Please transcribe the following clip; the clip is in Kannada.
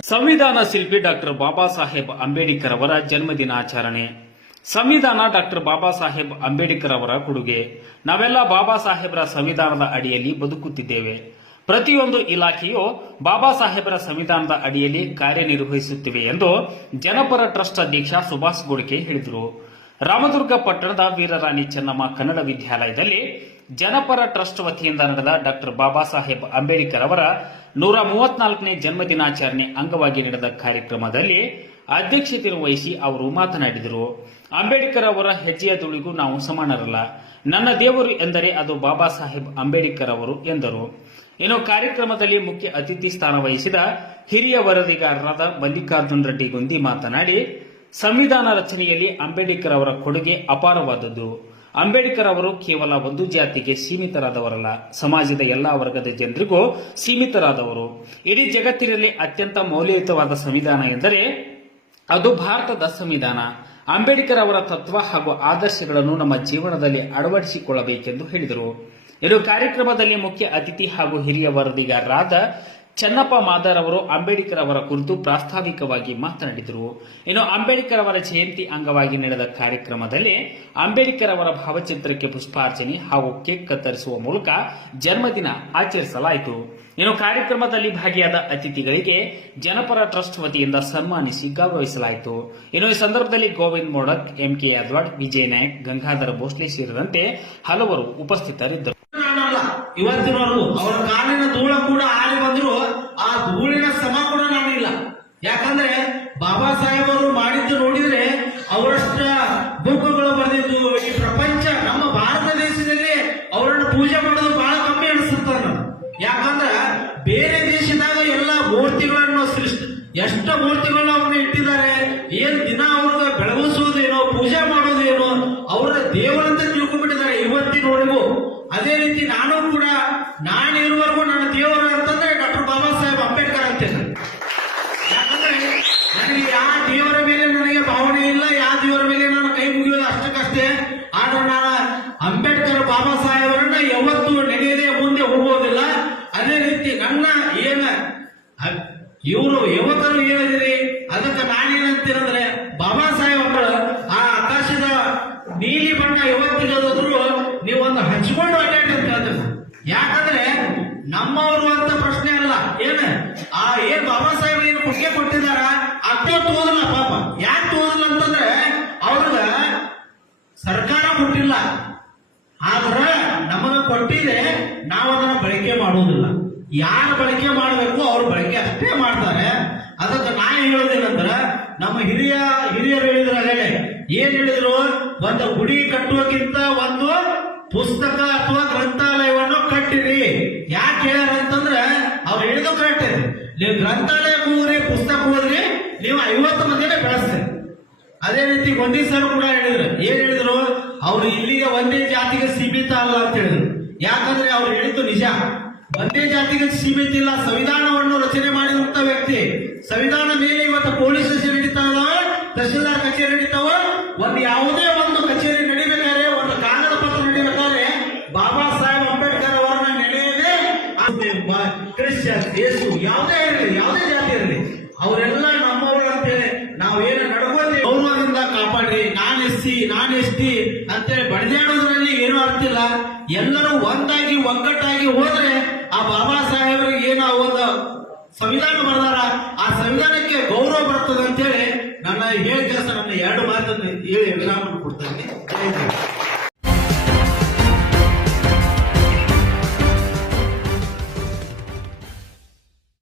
ಸಂವಿಧಾನ ಶಿಲ್ಪಿ ಡಾಕ್ಟರ್ ಬಾಬಾ ಸಾಹೇಬ್ ಅಂಬೇಡ್ಕರ್ ಅವರ ಜನ್ಮದಿನಾಚರಣೆ ಸಂವಿಧಾನ ಡಾಕ್ಟರ್ ಬಾಬಾ ಸಾಹೇಬ್ ಅಂಬೇಡ್ಕರ್ ಅವರ ಕೊಡುಗೆ. ನಾವೆಲ್ಲ ಬಾಬಾ ಸಾಹೇಬರ ಸಂವಿಧಾನದ ಅಡಿಯಲ್ಲಿ ಬದುಕುತ್ತಿದ್ದೇವೆ. ಪ್ರತಿಯೊಂದು ಇಲಾಖೆಯು ಬಾಬಾ ಸಾಹೇಬರ ಸಂವಿಧಾನದ ಅಡಿಯಲ್ಲಿ ಕಾರ್ಯನಿರ್ವಹಿಸುತ್ತಿವೆ ಎಂದು ಜನಪರ ಟ್ರಸ್ಟ್ ಅಧ್ಯಕ್ಷ ಸುಭಾಷ್ ಗೋಡ್ಕೆ ಹೇಳಿದರು. ರಾಮದುರ್ಗ ಪಟ್ಟಣದ ವೀರರಾಣಿ ಚೆನ್ನಮ್ಮ ಕನ್ನಡ ವಿದ್ಯಾಲಯದಲ್ಲಿ ಜನಪರ ಟ್ರಸ್ಟ್ ವತಿಯಿಂದ ನಡೆದ ಡಾಕ್ಟರ್ ಬಾಬಾ ಸಾಹೇಬ್ ಅಂಬೇಡ್ಕರ್ ಅವರ ನೂರ ಮೂವತ್ನಾಲ್ಕನೇ ಜನ್ಮದಿನಾಚರಣೆ ಅಂಗವಾಗಿ ನಡೆದ ಕಾರ್ಯಕ್ರಮದಲ್ಲಿ ಅಧ್ಯಕ್ಷತೆ ವಹಿಸಿ ಅವರು ಮಾತನಾಡಿದರು. ಅಂಬೇಡ್ಕರ್ ಅವರ ಹೆಜ್ಜೆಯ ತುಳಿಗೂ ನಾವು ಸಮಾನರಲ್ಲ. ನನ್ನ ದೇವರು ಎಂದರೆ ಅದು ಬಾಬಾ ಸಾಹೇಬ್ ಅಂಬೇಡ್ಕರ್ ಅವರು ಎಂದರು. ಇನ್ನು ಕಾರ್ಯಕ್ರಮದಲ್ಲಿ ಮುಖ್ಯ ಅತಿಥಿ ಸ್ಥಾನ ವಹಿಸಿದ ಹಿರಿಯ ವರದಿಗಾರರಾದ ಮಲ್ಲಿಕಾರ್ಜುನ್ ರೆಡ್ಡಿ ಗುಂದಿ ಮಾತನಾಡಿ, ಸಂವಿಧಾನ ರಚನೆಯಲ್ಲಿ ಅಂಬೇಡ್ಕರ್ ಅವರ ಕೊಡುಗೆ ಅಪಾರವಾದದ್ದು. ಅಂಬೇಡ್ಕರ್ ಅವರು ಕೇವಲ ಒಂದು ಜಾತಿಗೆ ಸೀಮಿತರಾದವರಲ್ಲ, ಸಮಾಜದ ಎಲ್ಲಾ ವರ್ಗದ ಜನರಿಗೂ ಸೀಮಿತರಾದವರು. ಇಡೀ ಜಗತ್ತಿನಲ್ಲಿ ಅತ್ಯಂತ ಮೌಲ್ಯಯುತವಾದ ಸಂವಿಧಾನ ಎಂದರೆ ಅದು ಭಾರತದ ಸಂವಿಧಾನ. ಅಂಬೇಡ್ಕರ್ ಅವರ ತತ್ವ ಹಾಗೂ ಆದರ್ಶಗಳನ್ನು ನಮ್ಮ ಜೀವನದಲ್ಲಿ ಅಳವಡಿಸಿಕೊಳ್ಳಬೇಕೆಂದು ಹೇಳಿದರು. ಇದು ಕಾರ್ಯಕ್ರಮದಲ್ಲಿ ಮುಖ್ಯ ಅತಿಥಿ ಹಾಗೂ ಹಿರಿಯ ವರದಿಗಾರರಾದ ಚನ್ನಪ್ಪ ಮಾದರ್ ಅವರು ಅಂಬೇಡ್ಕರ್ ಅವರ ಕುರಿತು ಪ್ರಾಸ್ತಾವಿಕವಾಗಿ ಮಾತನಾಡಿದರು. ಇನ್ನು ಅಂಬೇಡ್ಕರ್ ಅವರ ಜಯಂತಿ ಅಂಗವಾಗಿ ನಡೆದ ಕಾರ್ಯಕ್ರಮದಲ್ಲಿ ಅಂಬೇಡ್ಕರ್ ಅವರ ಭಾವಚಿತ್ರಕ್ಕೆ ಪುಷ್ಪಾರ್ಚನೆ ಹಾಗೂ ಕೇಕ್ ಕತ್ತರಿಸುವ ಮೂಲಕ ಜನ್ಮದಿನ ಆಚರಿಸಲಾಯಿತು. ಇನ್ನು ಕಾರ್ಯಕ್ರಮದಲ್ಲಿ ಭಾಗಿಯಾದ ಅತಿಥಿಗಳಿಗೆ ಜನಪರ ಟ್ರಸ್ಟ್ ವತಿಯಿಂದ ಸನ್ಮಾನಿಸಿ ಗೌರವಿಸಲಾಯಿತು. ಇನ್ನು ಈ ಸಂದರ್ಭದಲ್ಲಿ ಗೋವಿಂದ್ ಮೋಡಕ್ ಎಂಕೆ ಯಾದವಾಡ್ ವಿಜಯ್ ನಾಯಕ್, ಗಂಗಾಧರ ಭೋಸ್ಲೆ ಸೇರಿದಂತೆ ಹಲವರು ಉಪಸ್ಥಿತರಿದ್ದರು. ಇವತ್ತಿನವರೆಗೂ ಅವರ ಕಾಲಿನ ಧೂಳ ಕೂಡ ಆಳಿ ಬಂದ್ರು, ಆ ಧೂಳಿನ ಸಮ ಕೂಡ ನಾನಿಲ್ಲ ಯಾಕಂದ್ರೆ ಬಾಬಾ ಸಾಹೇಬ್ ಅವರು ಮಾಡಿದ್ದು ನೋಡಿದ್ರೆ ಅವರಷ್ಟ ಬುಕ್ಗಳು ಬರೆದಿದ್ದು ಈ ಪ್ರಪಂಚ ನಮ್ಮ ಭಾರತ ದೇಶದಲ್ಲಿ ಅವರನ್ನು ಪೂಜೆ ಮಾಡೋದು ಬಹಳ ಕಮ್ಮಿ ಅನಿಸುತ್ತ ಯಾಕಂದ್ರೆ ಬೇರೆ ದೇಶದಾಗ ಎಲ್ಲ ಮೂರ್ತಿಗಳನ್ನು ಸೃಷ್ಟಿ, ಎಷ್ಟು ಮೂರ್ತಿಗಳನ್ನ ಅವ್ರನ್ನ ಇಟ್ಟಿದ್ದಾರೆ. ಏನ್ ದಿನ ಅವ್ರಿಗೆ ಬೆಳಗಿಸೋದೇನೋ ಪೂಜೆ ಮಾಡೋದೇನೋ ಅವರ ದೇವರಂತ ತಿಳ್ಕೊಂಡ್ಬಿಟ್ಟಿದ್ದಾರೆ ಇವತ್ತಿನವರೆಗೂ ಅದೇ ರೀತಿ ನಾನು ಕೂಡ ನಾನಿರುವವರೆಗೂ ನನ್ನ ದೇವರು ಅಂತಂದ್ರೆ ಡಾಕ್ಟರ್ ಬಾಬಾ ಸಾಹೇಬ್ ಅಂಬೇಡ್ಕರ್ ಅಂತೇನೆ ಯಾಕಂದ್ರೆ ನನಗೆ ಯಾವ ದೇವರ ಮೇಲೆ ನನಗೆ ಭಾವನೆ ಇಲ್ಲ ಯಾವ ದೇವರ ಮೇಲೆ ನಾನು ಕೈ ಮುಗಿಯೋದು ಅಷ್ಟಕ್ಕಷ್ಟೇ ಆದ್ರೆ ನಾನು ಅಂಬೇಡ್ಕರ್ ಬಾಬಾ ಸಾಹೇಬರನ್ನ ಯಾವತ್ತೂ ನೆನೆಯದೆ ಮುಂದೆ ಹೋಗೋದಿಲ್ಲ. ಅದೇ ರೀತಿ ನನ್ನ ಏನ ಇವರು ಯುವಕರು ಹೇಳಿದಿರಿ, ಅದಕ್ಕೆ ನಾನೇನಂತೀರಂದ್ರೆ ಬಾಬಾ ಸಾಹೇಬ್ ಅವರು ಆ ಆಕಾಶದ ನೀಲಿ ಬಣ್ಣ ಯಾವತ್ತಿರೋದಾದ್ರು ನೀವೊಂದು ಹಂಚ್ಕೊಂಡು ಅಡ್ಡಾಡಿ ಅಂತ ಹೇಳ್ತಾರೆ ಯಾಕಂದ್ರೆ ನಮ್ಮವರು ಅಂತ ಪ್ರಶ್ನೆ ಅಲ್ಲ ಏನ ಆ ಏನ್ ಬಾಬಾ ಸಾಹೇಬ್ ಏನು ಕೊಡುಗೆ ಕೊಟ್ಟಿದಾರ ಅಷ್ಟೇ ತೋದಿಲ್ಲ ಪಾಪ ಯಾಕೆ ತೋದಿಲ್ಲ ಅಂತಂದ್ರೆ ಅವ್ರಿಗೆ ಸರ್ಕಾರ ಕೊಟ್ಟಿಲ್ಲ ಆದ್ರೆ ನಮಗ ಕೊಟ್ಟಿದೆ, ನಾವು ಅದನ್ನ ಬಳಕೆ ಮಾಡುವುದಿಲ್ಲ. ಯಾರು ಬಳಕೆ ಮಾಡಬೇಕು ಅವ್ರು ಬಳಕೆ ಅಷ್ಟೇ ಮಾಡ್ತಾರೆ. ಅದಕ್ಕೆ ನಾ ಹೇಳೋದೇನಂದ್ರ, ನಮ್ಮ ಹಿರಿಯ, ಹಿರಿಯರು ಹೇಳಿದ್ರಲ್ಲೇ ಏನ್ ಹೇಳಿದ್ರು? ಒಂದು ಗುಡಿ ಕಟ್ಟುವಕ್ಕಿಂತ ಒಂದು ಪುಸ್ತಕ ಅಥವಾ ಗ್ರಂಥಾಲಯವನ್ನು ಕಟ್ಟಿರಿ. ಯಾಕೆ ಹೇಳ್ಯಾರ ಅಂತಂದ್ರೆ ಅವ್ರು ಹೇಳಿದ್ರು ಕರೆಕ್ಟ್ ನೀವು ಗ್ರಂಥಾಲಯ ಹೋಗ್ರಿ, ಪುಸ್ತಕ ಹೋದ್ರಿ ನೀವು ಐವತ್ತು ಮಂದಿನೇ ಬೆಳೆಸ್ತೀರಿ ಅದೇ ರೀತಿ ಗೊಂದಿ ಸರ್ ಕೂಡ ಹೇಳಿದ್ರು. ಏನ್ ಹೇಳಿದ್ರು? ಅವ್ರು ಇಲ್ಲಿಗೆ ಒಂದೇ ಜಾತಿಗೆ ಸೀಮಿತ ಅಲ್ಲ ಅಂತ ಹೇಳಿದ್ರು. ಯಾಕಂದ್ರೆ ಅವ್ರು ಹೇಳಿದ್ದು ನಿಜ. ಒಂದೇ ಜಾತಿಗೆ ಸೀಮಿತ ಇಲ್ಲ, ಸಂವಿಧಾನವನ್ನು ರಚನೆ ಮಾಡಿದಂತ ವ್ಯಕ್ತಿ. ಸಂವಿಧಾನ ಮೇಲೆ ಇವತ್ತು ಪೊಲೀಸ್ ಸ್ಟೇಷನ್ ನಡೀತಾ ಇದಾವ ಕಚೇರಿ ನಡೀತಾವ, ಒಂದು ಯಾವುದೇ ಒಂದು ಕಚೇರಿ ನಡಿಬೇಕಾದ್ರೆ, ಒಂದು ಕಾಗದ ಪತ್ರ ನಡಿಬೇಕಾದ್ರೆ ಬಾಬಾ ಸಾಹೇಬ್ ಅಂಬೇಡ್ಕರ್ ಅವರನ್ನ ನೆಲೆಯದೇ ಕ್ರಿಶ್ಚಿಯನ್ ಯೇಸು ಯಾವುದೇ ಇರಲಿ, ಯಾವುದೇ ಜಾತಿ ಇರಲಿ, ಅವರೆಲ್ಲ ನಮ್ಮವರು ಎಸ್ ಸಿ ನಾನ್ ಎಸ್ ಟಿ ಅಂತೇಳಿ ಬಡದಾಡೋದ್ರಲ್ಲಿ ಏನೂ ಅರ್ಥ ಇಲ್ಲ. ಎಲ್ಲರೂ ಒಂದಾಗಿ, ಒಗ್ಗಟ್ಟಾಗಿ ಹೋದ್ರೆ ಆ ಬಾಬಾ ಸಾಹೇಬರಿಗೆ ಏನೋ ಒಂದು ಸಂವಿಧಾನ ಬರ್ದಾರ. ಆ ಸಂವಿಧಾನಕ್ಕೆ ಗೌರವ ಬರ್ತದೆ ಅಂತೇಳಿ ನನ್ನ ಹೇಳಿಕೆ ನನ್ನ ಎರಡು ಮಾತನ್ನು ಹೇಳಿ ವಿರಾಮ ಕೊಡ್ತಾ ಇದ್ದೀನಿ.